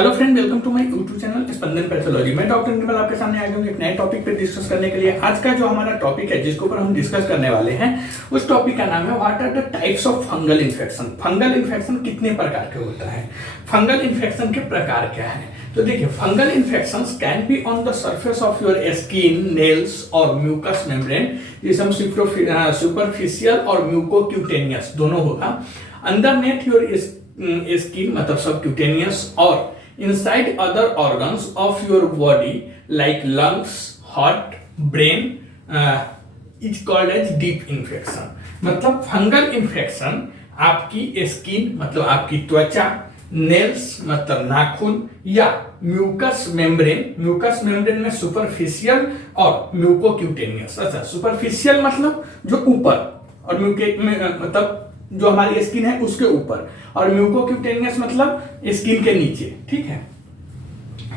Hello friend, welcome to my YouTube channel Spandan pathology. मैं doctor Nirmal आपके सामने आ गया हूँ एक नए टॉपिक पे डिस्कस करने के लिए। आज का जो हमारा टॉपिक है जिसके ऊपर हम डिस्कस करने वाले हैं उस टॉपिक का नाम है what are the types of fungal infection. Fungal infection कितने प्रकार के होता है, फंगल इन्फेक्शन के प्रकार क्या है। तो देखिए, fungal infections can be on the surface of your skin, nails और म्यूकस मेम्ब्रेन, जिसे हम सुपरफिशियल और म्यूकोक्यूटेनियस दोनों होगा। अंडरनेथ योर स्किन मतलब सबक्यूटेनियस और inside other organs of your body like lungs, heart, brain is called as deep infection। मतलब fungal infection आपकी स्किन मतलब आपकी त्वचा, नेल्स मतलब नाखून या म्यूकस मेम्ब्रेन में सुपरफिशियल और म्यूकोक्यूटेनियस। अच्छा, सुपरफिशियल मतलब जो ऊपर और मतलब जो हमारी स्किन है उसके ऊपर, और म्यूकोक्यूटेनियस मतलब स्किन के नीचे। ठीक है,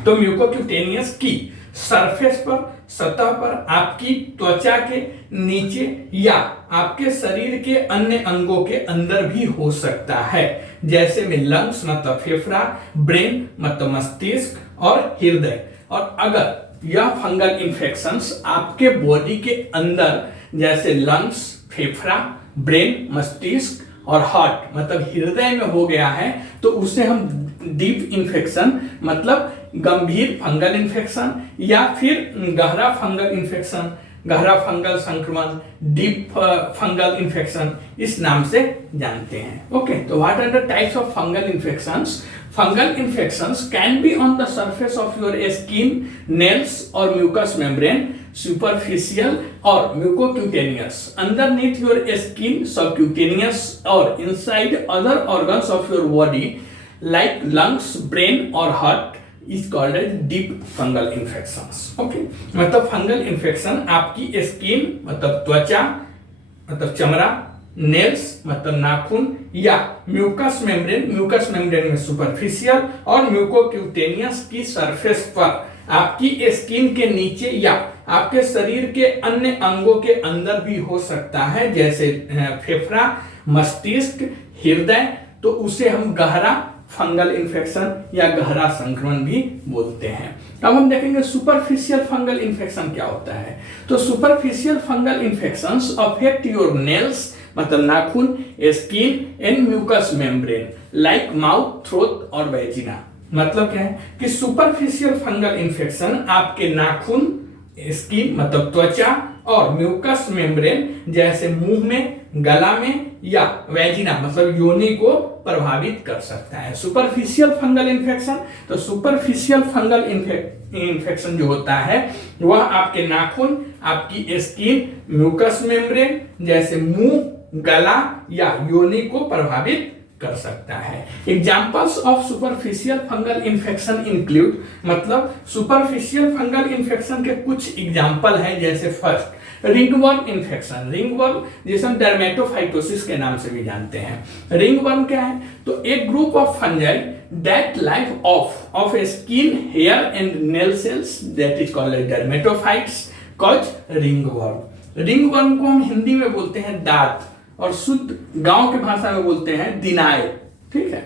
तो म्यूकोक्यूटेनियस की सरफेस पर, सतह पर, आपकी त्वचा के नीचे या आपके शरीर के अन्य अंगों के अंदर भी हो सकता है, जैसे में लंग्स मतलब फेफड़ा, ब्रेन मतलब मस्तिष्क और हृदय। और अगर यह फंगल इन्फेक्शंस आपके बॉडी के अंदर जैसे लंग्स, फेफड़ा, ब्रेन, मस्तिष्क और हार्ट मतलब हृदय में हो गया है तो उसे हम डीप इन्फेक्शन मतलब गंभीर फंगल इन्फेक्शन या फिर गहरा फंगल संक्रमण, डीप फंगल इन्फेक्शन इस नाम से जानते हैं। ओके, तो what are the types of fungal infections. Fungal infections can be on the surface of your skin, nails और म्यूकस मेम्ब्रेन, सुपरफिशियल और mucocutaneous, underneath your skin subcutaneous और inside other organs of your body like lungs, brain और heart is called as deep fungal infections. Okay, मतलब fungal infection आपकी skin मतलब त्वचा मतलब चमड़ा, नेल्स मतलब नाखून या म्यूकस मेम्ब्रेन में सुपरफिशियल और म्यूकोक्यूटेनियस की सरफेस पर, आपकी स्किन के नीचे या आपके शरीर के अन्य अंगों के अंदर भी हो सकता है, जैसे फेफड़ा, मस्तिष्क, हृदय। तो उसे हम गहरा फंगल इन्फेक्शन या गहरा संक्रमण भी बोलते हैं। अब हम देखेंगे सुपरफिशियल फंगल इन्फेक्शन क्या होता है। तो superficial fungal infections affect your nails मतलब नाखून, skin and mucous membrane like mouth, throat और वेजिना। मतलब क्या है कि सुपरफिशियल फंगल इन्फेक्शन आपके नाखून, स्किन मतलब त्वचा और म्यूकस मेम्ब्रेन जैसे मुंह में, गला में या वेजिना मतलब योनि को प्रभावित कर सकता है। सुपरफिशियल फंगल इन्फेक्शन, तो सुपरफिशियल फंगल इन्फेक्शन जो होता है वह आपके नाखून, आपकी स्किन, म्यूकस मेम्ब्रेन जैसे मुंह, गला या योनि को प्रभावित कर सकता है। Examples of superficial fungal infection include, मतलब सुपरफिशियल फंगल इन्फेक्शन के कुछ एग्जाम्पल हैं, जैसे फर्स्ट रिंगवर्म इन्फेक्शन। रिंगवर्म जिसे हम डर्मेटोफाइटोसिस के नाम से भी जानते हैं। रिंगवर्म क्या है, तो एक group of fungi that live off skin, hair and nail cells that is called dermatophytes cause ringworm. Ringworm को हम हिंदी में बोलते हैं दांत और शुद्ध गांव के भाषा में बोलते हैं दिनाय। ठीक है,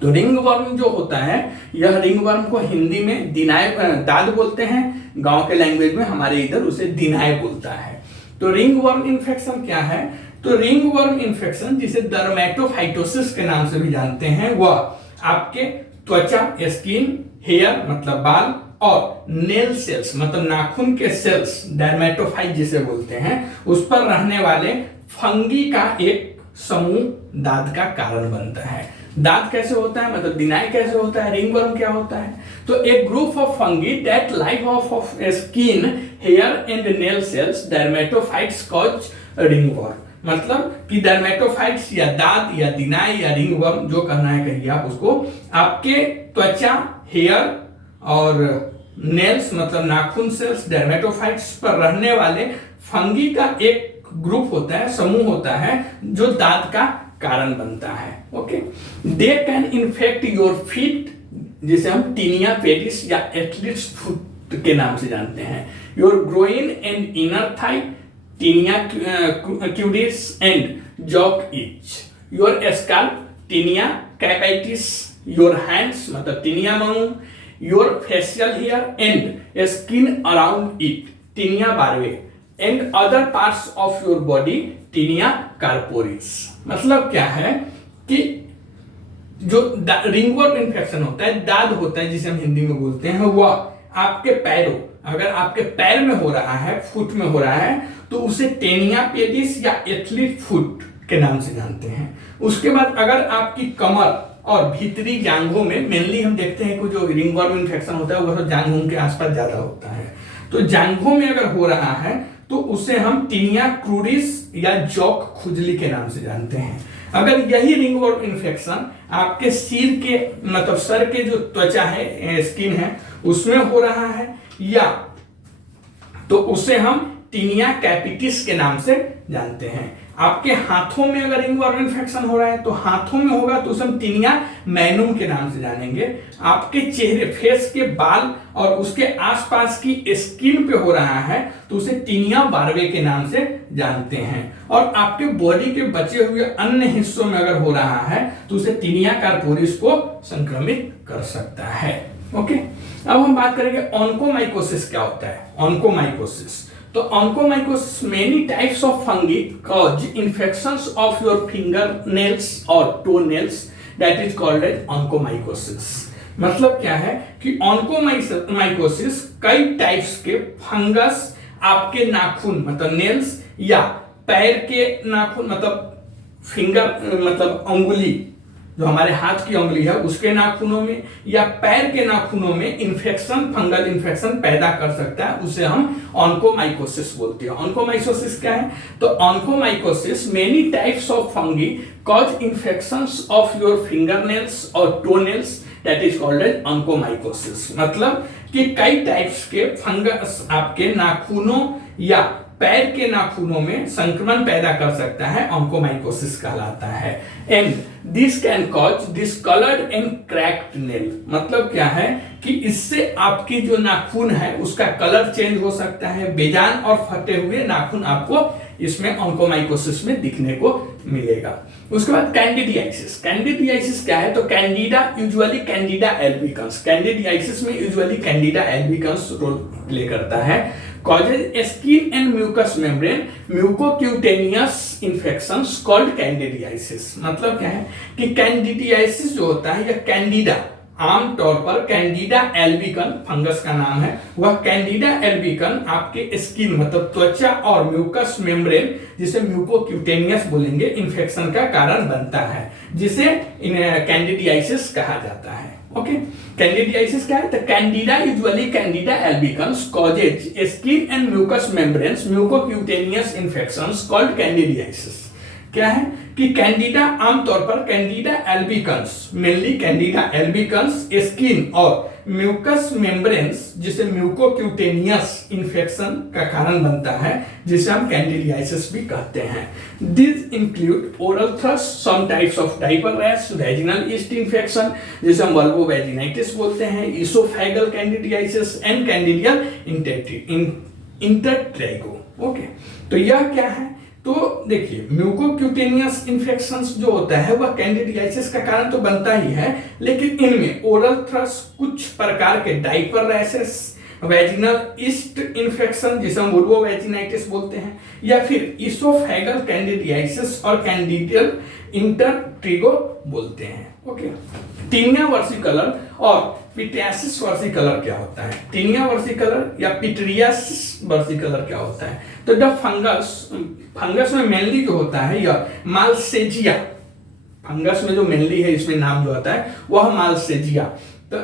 तो रिंगवर्म जो होता है, यह रिंगवर्म को हिंदी में दिनाय दाद बोलते हैं, गांव के लैंग्वेज में हमारे इधर उसे दिनाय बोलता है। तो रिंगवर्म इन्फेक्शन क्या है, तो रिंगवर्म इन्फेक्शन जिसे डर्मेटोफाइटोसिस के नाम से भी जानते हैं, वह आपके त्वचा, स्किन, हेयर मतलब बाल और नेल सेल्स मतलब नाखून के सेल्स, डर्मेटोफाइट जिसे बोलते हैं, उस पर रहने वाले फंगी का एक समूह दाद का कारण बनता है। दाद कैसे होता है मतलब दिनाय कैसे होता है, रिंगवर्म क्या होता है, तो एक group of fungi that live off skin, hair and nail cells dermatophytes cause ringworm. मतलब कि डर्मेटोफाइट्स या दाद या दिनाय या रिंगवर्म जो कहना है कहिए आप उसको, आपके त्वचा, हेयर और नेल्स मतलब नाखून सेल्स, डर्मेटोफाइट्स पर रहने वाले फंगी का एक ग्रुप होता है, समूह होता है जो दांत का कारण बनता है। Okay, they can infect your feet जिसे हम टीनिया पेडिस या एथलीट्स फुट के नाम से जानते हैं, your groin and inner thigh, tinea cruris and jock itch, your scalp, tinea capitis your hands मतलब tinea manuum, your facial hair and skin around it tinea barbae, and other parts of your body tinea corporis. मतलब क्या है कि जो ringworm infection होता है, दाद होता है जिसे हम हिंदी में बोलते हैं, वह आपके पैरों, अगर आपके पैर में हो रहा है, फुट में हो रहा है, तो उसे टेनिया पेडिस या एथलीट फुट के नाम से जानते हैं। उसके बाद अगर आपकी कमर और भीतरी जांघों में, मेनली हम देखते हैं कि जो रिंगवर्म इन्फेक्शन होता है वह जांघों के आसपास ज्यादा होता है, तो जांघों में अगर हो रहा है तो उसे हम टीनिया क्रूरिस या जॉक खुजली के नाम से जानते हैं। अगर यही रिंगवर्म इन्फेक्शन आपके सिर के मतलब सर के जो त्वचा है, स्किन है, उसमें हो रहा है या तो उसे हम टीनिया कैपिटिस के नाम से जानते हैं। आपके हाथों में अगर रिंगवर्म इन्फेक्शन हो रहा है तो हाथों में होगा तो उसे हम टीनिया मैनुम के नाम से जानेंगे। आपके चेहरे, फेस के बाल और उसके आसपास की स्किन पे हो रहा है तो उसे टीनिया बारवे के नाम से जानते हैं। और आपके बॉडी के बचे हुए अन्य हिस्सों में अगर हो रहा है तो उसे टीनिया कार्पोरिस को संक्रमित कर सकता है। ओके, अब हम बात करेंगे ऑन्कोमाइकोसिस क्या होता है। ऑन्कोमाइकोसिस, तो onychomycosis many types of fungi cause infections of your finger nails और toe nails, that is called as onychomycosis. मतलब क्या है कि ऑन्कोमाइकोसिस कई टाइप्स के फंगस आपके नाखून मतलब नेल्स या पैर के नाखून मतलब फिंगर मतलब अंगुली, जो हमारे हाथ की उंगली है उसके नाखूनों में या पैर के नाखूनों में इन्फेक्शन, फंगल इन्फेक्शन पैदा कर सकता है, उसे हम ऑन्कोमाइकोसिस बोलते हैं। ऑन्कोमाइकोसिस क्या है? तो onychomycosis many types of fungi cause infections of your fingernails और toenails, that is called as onychomycosis. मतलब कि कई टाइप्स के फंगस आपके नाखूनों या पैर के नाखूनों में संक्रमण पैदा कर सकता है, ऑन्कोमाइकोसिस कहलाता है। And this can cause discoloured and cracked nail. मतलब क्या है कि इससे आपकी जो नाखून है उसका कलर चेंज हो सकता है, बेजान और फटे हुए नाखून आपको इसमें ऑन्कोमाइकोसिस में दिखने को मिलेगा। उसके बाद कैंडिडियासिस। कैंडिडियासिस क्या है? तो candida, usually candida albicans, candidiasis में usually candida albicans role play करता है। Causes skin and mucous membrane mucocutaneous infections called candidiasis. मतलब क्या है कि कैंडिडियासिस जो होता है या कैंडिडा, आमतौर पर कैंडिडा एल्बिकन फंगस का नाम है, वह कैंडिडा एल्बिकन आपके स्किन मतलब त्वचा और म्यूकस मेम्ब्रेन, जिसे म्यूकोक्यूटेनियस बोलेंगे, इन्फेक्शन का कारण बनता है, जिसे कैंडिडियासिस कहा जाता है। ओके, कैंडिडियासिस क्या है? तो candida, usually candida albicans causes skin and mucous membranes mucocutaneous infections called candidiasis. क्या है कि कैंडिडा, आमतौर पर candida albicans, mainly candida albicans skin और म्यूकस मेम्ब्रेन्स, जिसे म्यूकोक्यूटेनियस इन्फेक्शन का कारण बनता है, जिसे हम कैंडिडियासिस भी कहते हैं। This include oral thrush, some types of diaper rash, vaginal yeast infection जिसे हम वल्वोवेजिनाइटिस बोलते हैं, oesophageal candidiasis and candidal intertrigo. Okay, तो यह क्या है? तो देखिए, म्यूकोक्यूटेनियस इन्फेक्शंस जो होता है वह कैंडिडियासिस का कारण तो बनता ही है, लेकिन इनमें ओरल थ्रश, कुछ प्रकार के diaper rashes, vaginal yeast infection जिसे हम वुल्वोवेजिनाइटिस बोलते हैं, या फिर इसोफेगल कैंडिडियासिस और कैंडिडियल इंटरट्रिगो बोलते हैं। ओके, टीनिया वर्सिकलर और पिटियासिस वर्सिकलर क्या होता है? टीनिया वर्सिकलर या पिटरियासिस वर्सिकलर क्या होता है? तो द फंगस में मेनली जो होता है यह मालसेजिया, फंगस में जो मेनली है इसमें नाम जो आता है वह मालसेजिया। तो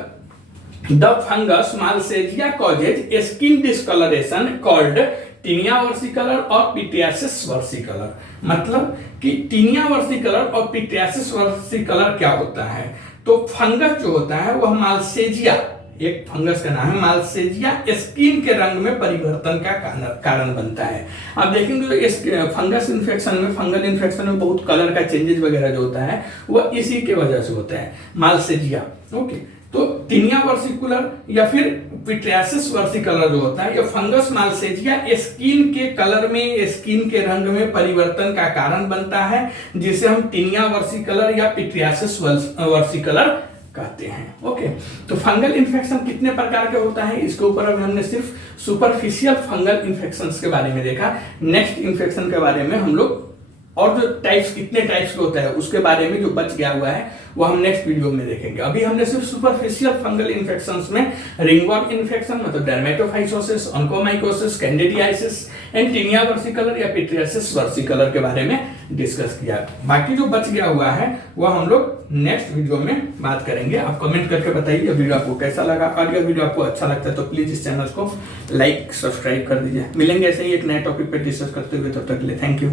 the fungus malassezia causes skin discoloration called tinea versicolor और पिटियासिस वर्सिकलर। मतलब कि टीनिया वर्सिकलर और पिटियासिस वर्सिकलर क्या होता है? तो फंगस जो होता है वह मालसेजिया, एक फंगस का नाम है मालसेजिया, स्किन के रंग में परिवर्तन का कारण बनता है। आप देखेंगे इस फंगस इन्फेक्शन में, फंगल इन्फेक्शन में बहुत कलर का चेंजेस वगैरह जो होता है वह इसी के वजह से होता है, मालसेजिया। ओके, तो टीनिया वर्सिकुलर या फिर पिटियासिस वर्सिकलर जो होता है, यह फंगस मालसेजिया स्किन के कलर में, स्किन के रंग में परिवर्तन का कारण बनता है, जिसे हम टीनिया वर्सिकलर या पिटियासिस वर्सिकलर कहते हैं। ओके, तो फंगल इन्फेक्शन कितने प्रकार के होता है, इसके ऊपर अभी हमने सिर्फ सुपरफिशियल फंगल इन्फेक्शंस के बारे में देखा। नेक्स्ट इन्फेक्शन के बारे में हम लोग और जो टाइप्स, कितने टाइप्स के होता है उसके बारे में जो बच गया हुआ है वो हम नेक्स्ट वीडियो में देखेंगे। अभी हमने सिर्फ सुपरफिशियल फंगल इन्फेक्शंस में रिंगवर्म इन्फेक्शन मतलब डर्मेटोफाइटोसिस, ऑन्कोमाइकोसिस, कैंडिडियासिस, एंटीनिया वर्सिकलर या पिट्रियासिस वर्सिकलर के बारे में डिस्कस किया। बाकी जो बच गया हुआ है वो हम लोग नेक्स्ट वीडियो में बात करेंगे। आप कमेंट करके बताइए वीडियो आपको कैसा लगा। और अगर वीडियो आपको अच्छा लगता है तो प्लीज इस चैनल को लाइक सब्सक्राइब कर दीजिए। मिलेंगे ऐसे ही एक नए टॉपिक पर डिस्कस करते हुए, तब तक के लिए थैंक यू।